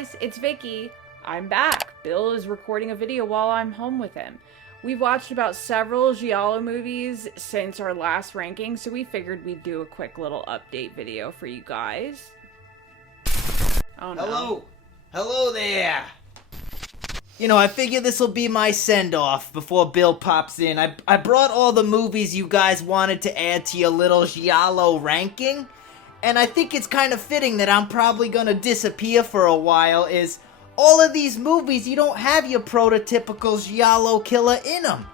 guys, it's Vicky. I'm back. Bill is recording a video while I'm home with him. We've watched about several Giallo movies since our last ranking, so we figured we'd do a quick little update video for you guys. Oh no. Hello! Hello there! You know, I figure this'll be my send-off before Bill pops in. I brought all the movies you guys wanted to add to your little Giallo ranking, and I think it's kind of fitting that I'm probably gonna disappear for a while, is all of these movies, you don't have your prototypical Giallo killer in them.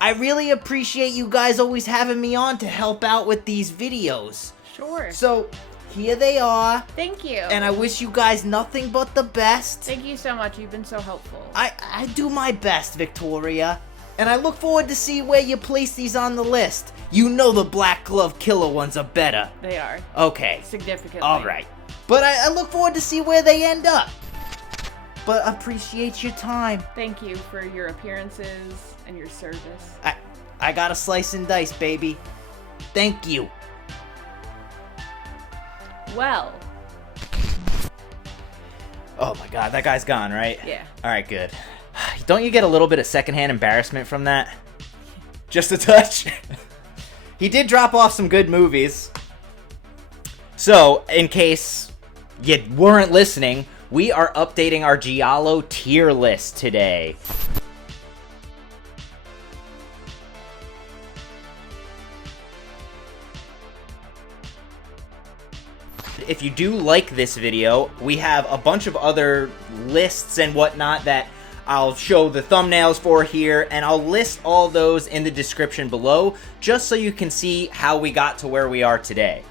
I really appreciate you guys always having me on to help out with these videos. Sure. So, here they are. Thank you. And I wish you guys nothing but the best. Thank you so much. You've been so helpful. I do my best, Victoria. And I look forward to see where you place these on the list. You know the Black Glove Killer ones are better. They are. Okay. Significantly. Alright. But I look forward to see where they end up. But appreciate your time. Thank you for your appearances and your service. I got a slice and dice, baby. Thank you. Well. Oh my god, that guy's gone, right? Yeah. Alright, good. Don't you get a little bit of secondhand embarrassment from that? Just a touch? He did drop off some good movies. So, in case you weren't listening, we are updating our Giallo tier list today. If you do like this video, we have a bunch of other lists and whatnot that I'll show the thumbnails for here, and I'll list all those in the description below, just so you can see how we got to where we are today.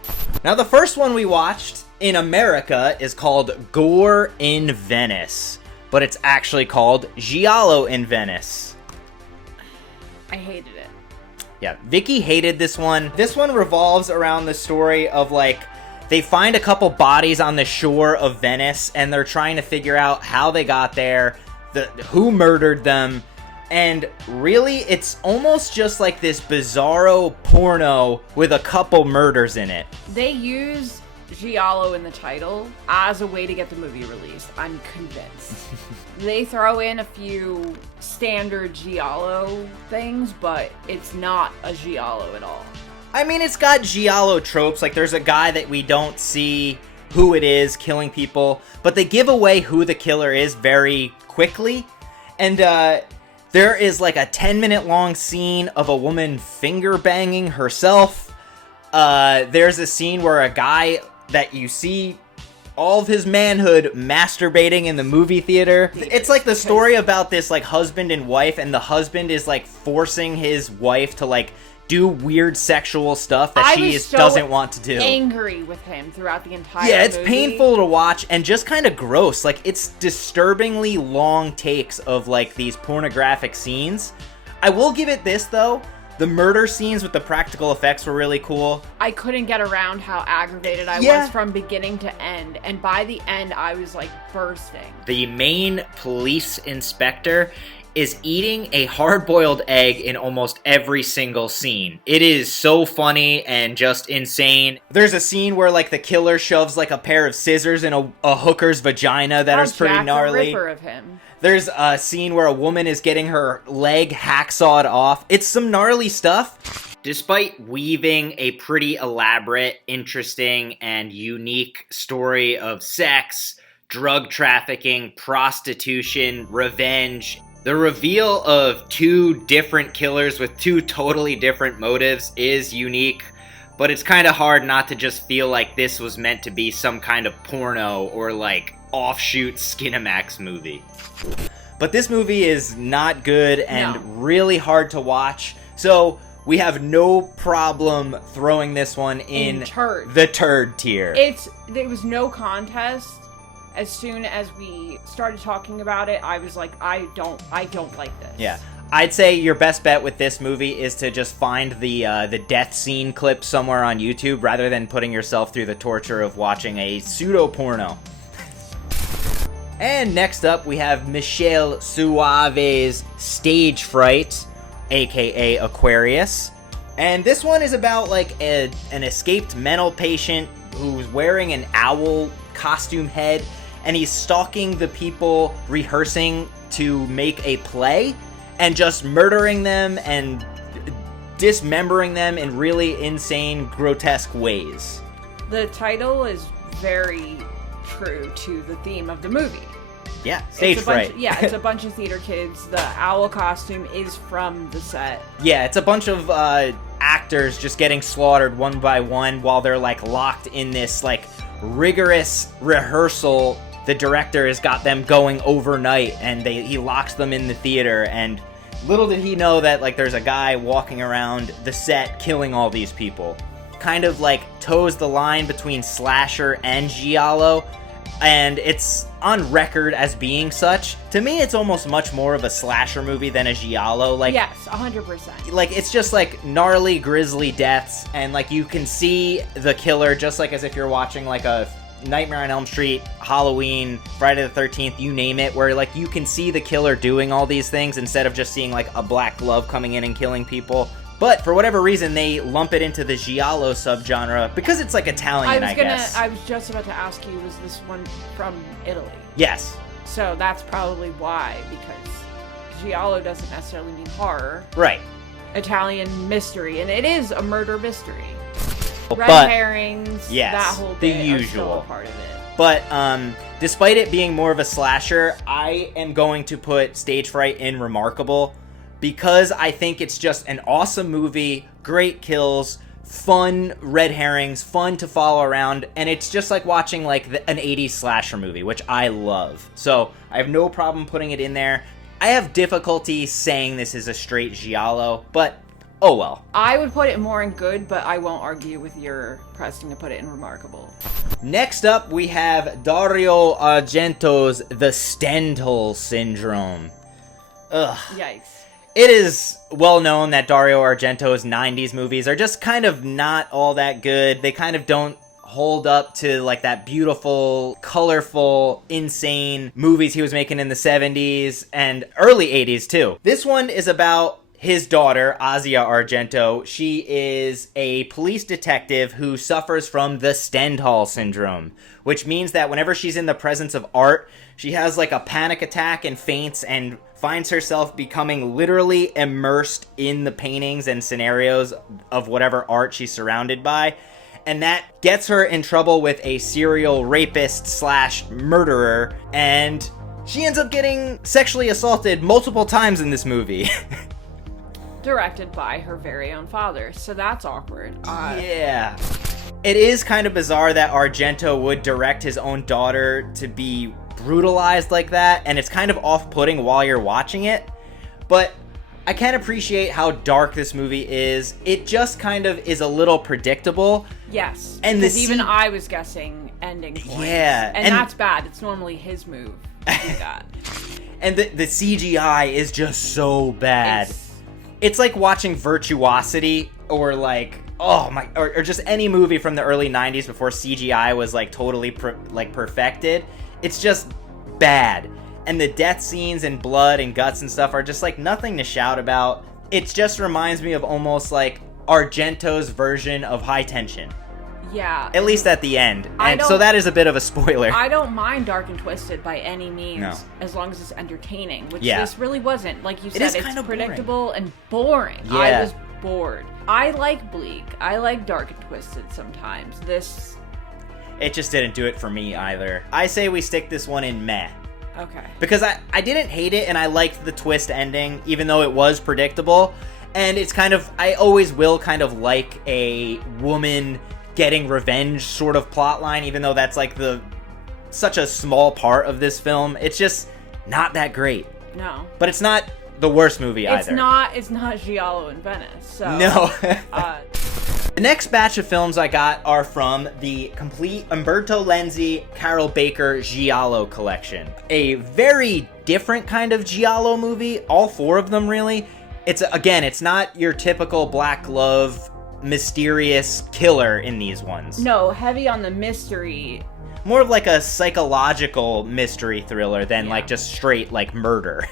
Now, the first one we watched in America is called Gore in Venice, but it's actually called Giallo in Venice. I hated it. Yeah, Vicky hated this one. This one revolves around the story of, like, they find a couple bodies on the shore of Venice, and they're trying to figure out how they got there, who murdered them, and really, it's almost just like this bizarro porno with a couple murders in it. They use Giallo in the title as a way to get the movie released. I'm convinced. They throw in a few standard Giallo things, but it's not a Giallo at all. I mean, it's got Giallo tropes, like there's a guy that we don't see who it is killing people, but they give away who the killer is very quickly, and there is like a 10-minute long scene of a woman finger banging herself. There's a scene where a guy that you see all of his manhood masturbating in the movie theater. It's like the story about this like husband and wife, and the husband is like forcing his wife to like do weird sexual stuff that she doesn't want to do. Angry with him throughout the entire movie. Yeah, it's painful to watch and just kind of gross. Like, it's disturbingly long takes of like these pornographic scenes. I will give it this though. The murder scenes with the practical effects were really cool. I couldn't get around how aggravated I was from beginning to end, and by the end I was like bursting. The main police inspector is eating a hard-boiled egg in almost every single scene. It is so funny and just insane. There's a scene where like the killer shoves like a pair of scissors in a hooker's vagina that is pretty gnarly. Jack the Ripper of him. There's a scene where a woman is getting her leg hacksawed off. It's some gnarly stuff. Despite weaving a pretty elaborate, interesting, and unique story of sex, drug trafficking, prostitution, revenge, the reveal of two different killers with two totally different motives is unique, but it's kind of hard not to just feel like this was meant to be some kind of porno or like offshoot Skinamax movie. But this movie is not good and really hard to watch, so we have no problem throwing this one in the turd tier. There was no contest. As soon as we started talking about it, I was like, I don't like this. Yeah. I'd say your best bet with this movie is to just find the death scene clip somewhere on YouTube rather than putting yourself through the torture of watching a pseudo-porno. And next up, we have Michelle Soavi's Stagefright, aka Aquarius. And this one is about like an escaped mental patient who's wearing an owl costume head, and he's stalking the people rehearsing to make a play and just murdering them and dismembering them in really insane, grotesque ways. The title is very true to the theme of the movie. Yeah, Stagefright. Yeah, it's a bunch of theater kids. The owl costume is from the set. Yeah, it's a bunch of actors just getting slaughtered one by one while they're like locked in this like rigorous rehearsal. The director has got them going overnight, and he locks them in the theater, and little did he know that like there's a guy walking around the set killing all these people. Kind of like toes the line between slasher and giallo, and it's on record as being such. To me, it's almost much more of a slasher movie than a giallo. Like, yes, 100%. Like, it's just like gnarly, grisly deaths, and like you can see the killer just like as if you're watching like a Nightmare on Elm Street, Halloween, Friday the 13th, you name it, where like you can see the killer doing all these things instead of just seeing like a black glove coming in and killing people. But for whatever reason, they lump it into the giallo subgenre because it's like Italian, I guess. I was just about to ask you, was this one from Italy? Yes. So that's probably why, because giallo doesn't necessarily mean horror. Right. Italian mystery, and it is a murder mystery. Red But, herrings, yes, that whole the bit usual. are still a part of it. But despite it being more of a slasher, I am going to put Stagefright in Remarkable because I think it's just an awesome movie, great kills, fun red herrings, fun to follow around, and it's just like watching like an 80s slasher movie, which I love. So I have no problem putting it in there. I have difficulty saying this is a straight giallo, but oh well. I would put it more in good, but I won't argue with your pressing to put it in remarkable. Next up, we have Dario Argento's The Stendhal Syndrome. Ugh. Yikes. It is well known that Dario Argento's 90s movies are just kind of not all that good. They kind of don't hold up to like that beautiful, colorful, insane movies he was making in the 70s and early 80s too. This one is about his daughter, Asia Argento. She is a police detective who suffers from the Stendhal Syndrome, which means that whenever she's in the presence of art, she has like a panic attack and faints and finds herself becoming literally immersed in the paintings and scenarios of whatever art she's surrounded by. And that gets her in trouble with a serial rapist / murderer, and she ends up getting sexually assaulted multiple times in this movie. Directed by her very own father, so that's awkward. Yeah. It is kind of bizarre that Argento would direct his own daughter to be brutalized like that, and it's kind of off-putting while you're watching it, but I can appreciate how dark this movie is. It just kind of is a little predictable. Yes, and because even I was guessing ending points. Yeah. And that's bad. It's normally his move to do that. And the CGI is just so bad. It's like watching Virtuosity or like, oh my, or just any movie from the early 90s before CGI was like totally perfected. It's just bad. And the death scenes and blood and guts and stuff are just like nothing to shout about. It just reminds me of almost like Argento's version of High Tension. Yeah. At least at the end. And so that is a bit of a spoiler. I don't mind Dark and Twisted by any means, No. as long as it's entertaining, which Yeah. this really wasn't. Like you said, is it's kind of predictable and boring. Yeah. I was bored. I like Bleak. I like Dark and Twisted sometimes. It just didn't do it for me either. I say we stick this one in meh. Okay. Because I didn't hate it, and I liked the twist ending, even though it was predictable. And it's kind of, I always will kind of like a woman getting revenge sort of plotline, even though that's like such a small part of this film. It's just not that great. No. But it's not the worst movie either. It's not Giallo in Venice. So no. The next batch of films I got are from the complete Umberto Lenzi, Carroll Baker Giallo collection. A very different kind of Giallo movie, all four of them really. It's not your typical black glove, mysterious killer in these ones. No, heavy on the mystery. More of like a psychological mystery thriller than like just straight like murder.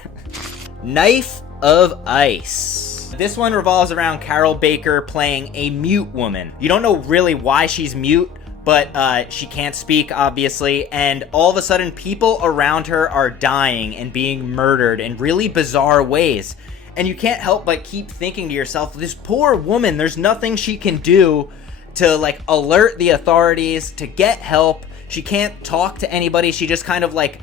Knife of Ice. This one revolves around Carroll Baker playing a mute woman. You don't know really why she's mute, but she can't speak, obviously, and all of a sudden people around her are dying and being murdered in really bizarre ways. And you can't help but keep thinking to yourself, this poor woman, there's nothing she can do to, like, alert the authorities, to get help. She can't talk to anybody. She just kind of, like,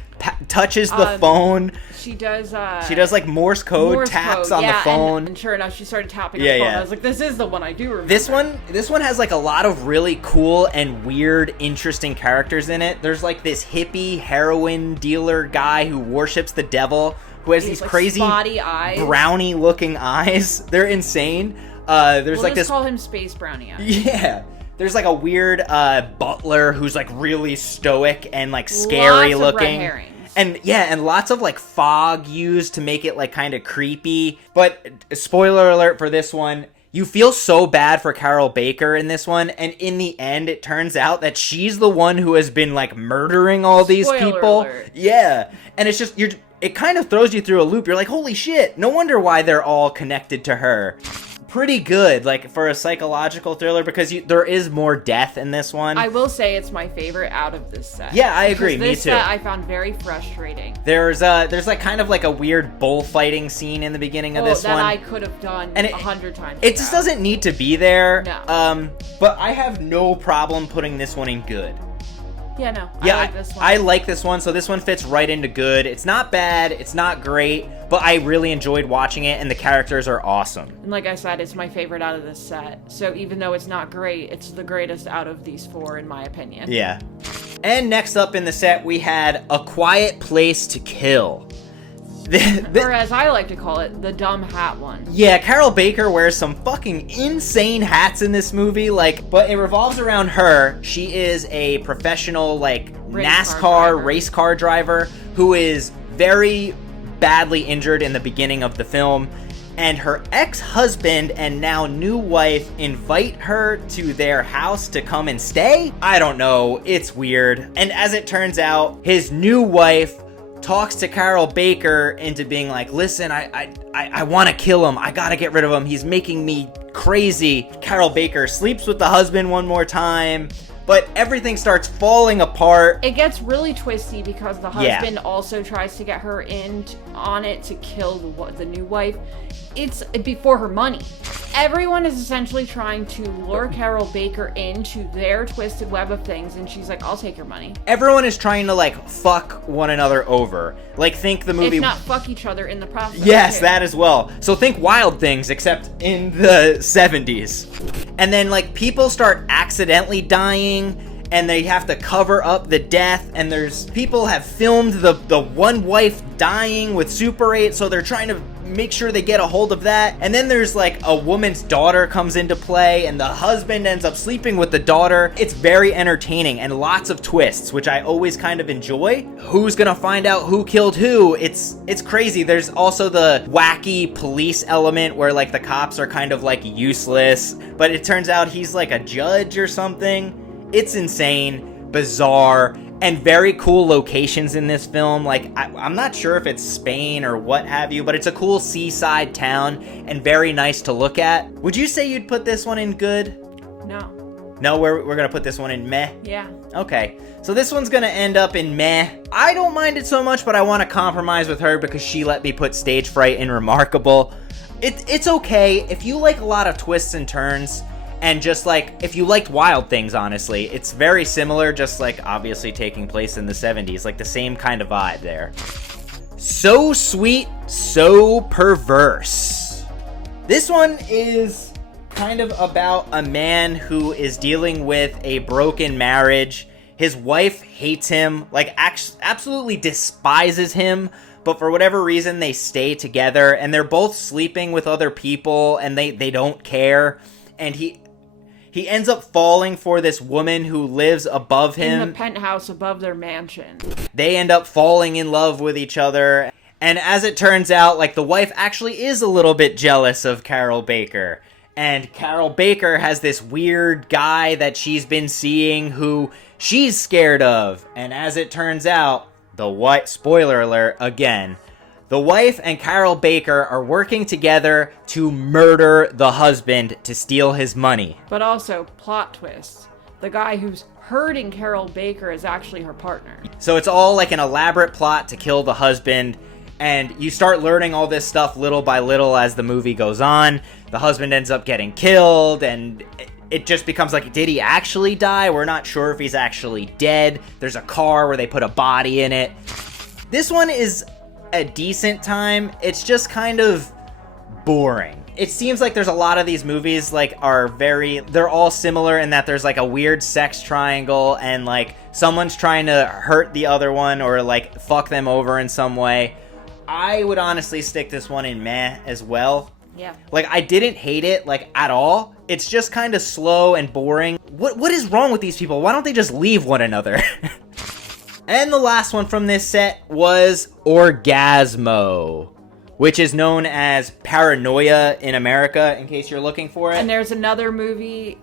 touches the phone. She does like Morse code, taps on the phone. And sure enough, she started tapping on the phone. I was like, this is the one I do remember. This one has like a lot of really cool and weird, interesting characters in it. There's like this hippie heroin dealer guy who worships the devil, who has these like crazy spotty eyes, brownie looking eyes. They're insane. Let's call him Space Brownie eyes. Yeah. There's like a weird butler who's like really stoic and like scary looking. Red herrings. And lots of like fog used to make it like kind of creepy. But spoiler alert for this one, you feel so bad for Carol Baker in this one, and in the end it turns out that she's the one who has been like murdering all these people. Alert. Yeah. And it's just it kind of throws you through a loop. You're like, holy shit, no wonder why they're all connected to her. Pretty good, like, for a psychological thriller, because there is more death in this one. I will say it's my favorite out of this set. Yeah, I agree, me too. This set I found very frustrating. There's like kind of like a weird bullfighting scene in the beginning of this one. That I could have done 100 times. It just doesn't need to be there. No. But I have no problem putting this one in good. Yeah, no. Yeah, I like this one. I like this one, so this one fits right into good. It's not bad, it's not great, but I really enjoyed watching it, and the characters are awesome. And like I said, it's my favorite out of this set. So even though it's not great, it's the greatest out of these four, in my opinion. Yeah. And next up in the set, we had A Quiet Place to Kill. Or as I like to call it, the dumb hat one. Yeah, Carol Baker wears some fucking insane hats in this movie, but it revolves around her. She is a professional, NASCAR race car driver who is very badly injured in the beginning of the film, and her ex-husband and now new wife invite her to their house to come and stay? I don't know, it's weird. And as it turns out, his new wife talks to Carol Baker into being like, listen, I want to kill him. I gotta get rid of him. He's making me crazy. Carol Baker sleeps with the husband one more time, but everything starts falling apart. It gets really twisty because the husband also tries to get her in on it to kill the new wife. It's before her money. Everyone is essentially trying to lure Carol Baker into their twisted web of things, and she's like, I'll take your money. Everyone is trying to, fuck one another over. Think the movie... If not fuck each other in the process. Yes, too. That as well. So think Wild Things, except in the 70s. And then, people start accidentally dying, and they have to cover up the death, and people have filmed the one wife dying with Super 8, so they're trying to make sure they get a hold of that. And then there's a woman's daughter comes into play, and the husband ends up sleeping with the daughter. It's very entertaining and lots of twists, which I always kind of enjoy. Who's gonna find out who killed who? It's crazy. There's also the wacky police element where the cops are kind of useless, but it turns out he's a judge or something. It's insane, bizarre, and very cool locations in this film. I'm not sure if it's Spain or what have you, but it's a cool seaside town and very nice to look at. Would you say you'd put this one in good? No. No, we're gonna put this one in meh? Yeah. Okay, so this one's gonna end up in meh. I don't mind it so much, but I want to compromise with her because she let me put Stagefright in remarkable. It's okay. If you like a lot of twists and turns, and just if you liked Wild Things, honestly, it's very similar, just obviously taking place in the 70s, the same kind of vibe there. So Sweet, So Perverse. This one is kind of about a man who is dealing with a broken marriage. His wife hates him, absolutely despises him, but for whatever reason they stay together, and they're both sleeping with other people, and they don't care, and he ends up falling for this woman who lives above him. In the penthouse above their mansion. They end up falling in love with each other. And as it turns out, the wife actually is a little bit jealous of Carol Baker. And Carol Baker has this weird guy that she's been seeing who she's scared of. And as it turns out, spoiler alert again, the wife and Carol Baker are working together to murder the husband to steal his money. But also, plot twist. the guy who's hurting Carol Baker is actually her partner. So it's all like an elaborate plot to kill the husband, and you start learning all this stuff little by little as the movie goes on. The husband ends up getting killed, and it just becomes like, did he actually die? We're not sure if he's actually dead. There's a car where they put a body in it. This one is a decent time. It's just kind of boring. It seems like there's a lot of these movies like they're all similar in that there's like a weird sex triangle and like someone's trying to hurt the other one or like fuck them over in some way. I would honestly stick this one in meh as well. Yeah. Like, I didn't hate it, like, at all. It's just kind of slow and boring. What is wrong with these people? Why don't they just leave one another? And the last one from this set was Orgasmo, which is known as Paranoia in America, in case you're looking for it. And there's another movie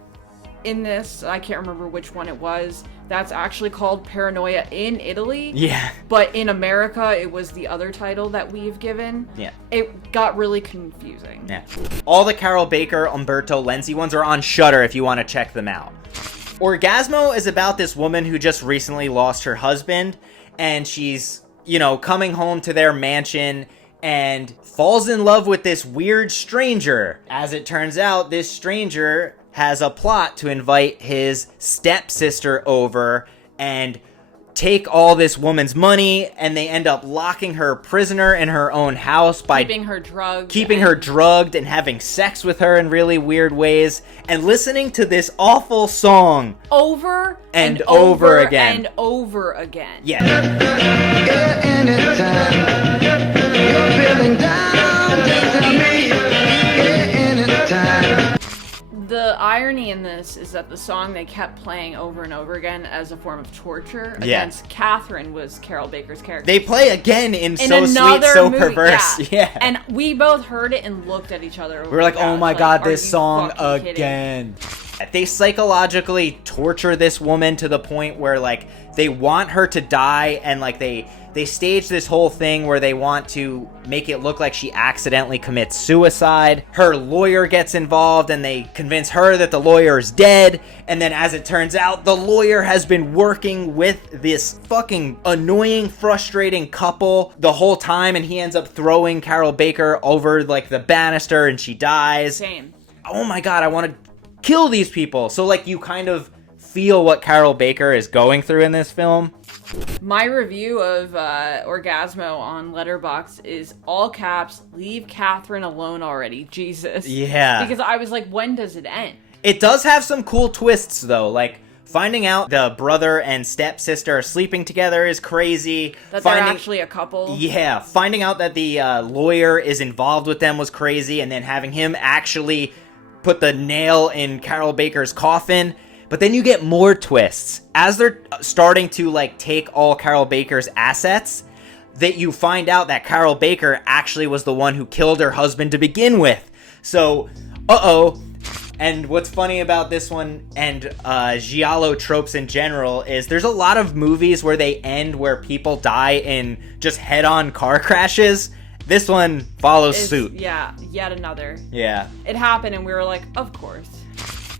in this, I can't remember which one it was, that's actually called Paranoia in Italy. Yeah. But in America, it was the other title that we've given. Yeah. It got really confusing. Yeah. All the Carol Baker, Umberto, Lenzi ones are on Shudder if you want to check them out. Orgasmo is about this woman who just recently lost her husband, and she's, coming home to their mansion and falls in love with this weird stranger. As it turns out, this stranger has a plot to invite his stepsister over and take all this woman's money, and they end up locking her prisoner in her own house by keeping her drugged and having sex with her in really weird ways and listening to this awful song over and over again. And over again. Yeah. The irony in this is that the song they kept playing over and over again as a form of torture against Catherine was Carol Baker's character. They play again in So Sweet, So movie, Perverse. Yeah. And we both heard it and looked at each other. We were like, oh my god, this song again. They psychologically torture this woman to the point where, like, they want her to die, and, like, they stage this whole thing where they want to make it look like she accidentally commits suicide. Her lawyer gets involved, and they convince her that the lawyer is dead, and then as it turns out, the lawyer has been working with this fucking annoying, frustrating couple the whole time, and he ends up throwing Carol Baker over, like, the banister, and she dies. Same. Oh my god, I want to kill these people. So, like, you kind of feel what Carol Baker is going through in this film. My review of Orgasmo on Letterboxd is all caps, leave Catherine alone already, Jesus. Yeah. Because I was like, when does it end? It does have some cool twists, though. Like, finding out the brother and stepsister are sleeping together is crazy. That they're actually a couple. Yeah. Finding out that the lawyer is involved with them was crazy, and then having him actually put the nail in Carol Baker's coffin. But then you get more twists. As they're starting to, like, take all Carol Baker's assets, that you find out that Carol Baker actually was the one who killed her husband to begin with. So, uh-oh. And what's funny about this one and Giallo tropes in general is there's a lot of movies where they end where people die in just head-on car crashes. This one follows suit. Yeah, yet another. Yeah. It happened and we were like, of course.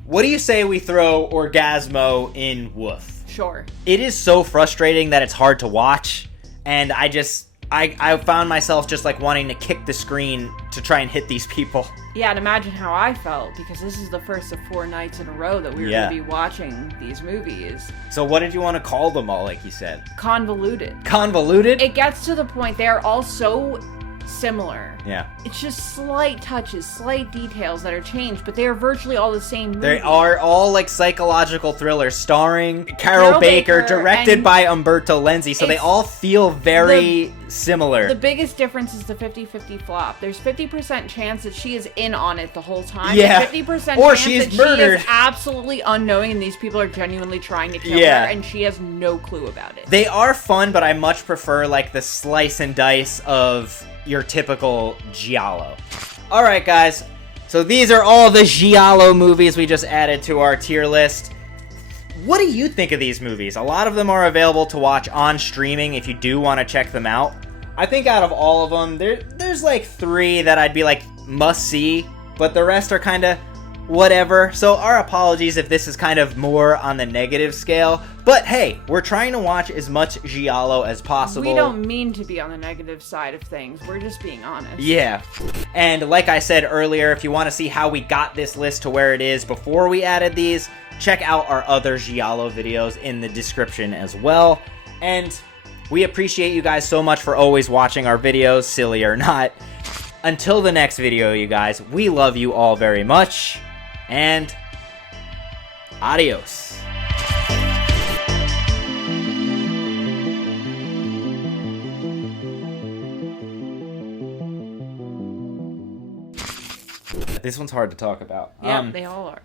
What do you say we throw Orgasmo in woof? Sure. It is so frustrating that it's hard to watch, and I found myself just, like, wanting to kick the screen to try and hit these people. Yeah, and imagine how I felt, because this is the first of 4 nights in a row that we were going to be watching these movies. So what did you want to call them all, like you said? Convoluted. Convoluted? It gets to the point, they are all so similar. Yeah. It's just slight touches, slight details that are changed, but they are virtually all the same movie. They are all, like, psychological thrillers starring Carol Baker, directed by Umberto Lenzi, so they all feel very similar. The biggest difference is the 50-50 flop. There's 50% chance that she is in on it the whole time. Yeah. 50% or chance she's that murdered. She is absolutely unknowing and these people are genuinely trying to kill her and she has no clue about it. They are fun, but I much prefer, like, the slice and dice of your typical Giallo. Alright, guys. So these are all the Giallo movies we just added to our tier list. What do you think of these movies? A lot of them are available to watch on streaming if you do want to check them out. I think out of all of them, there's like 3 that I'd be like, must see. But the rest are kind of whatever. So our apologies if this is kind of more on the negative scale. But hey, we're trying to watch as much Giallo as possible. We don't mean to be on the negative side of things. We're just being honest. Yeah. And like I said earlier, if you want to see how we got this list to where it is before we added these, check out our other Giallo videos in the description as well. And we appreciate you guys so much for always watching our videos, silly or not. Until the next video, you guys, we love you all very much. And adios. This one's hard to talk about. Yeah, they all are.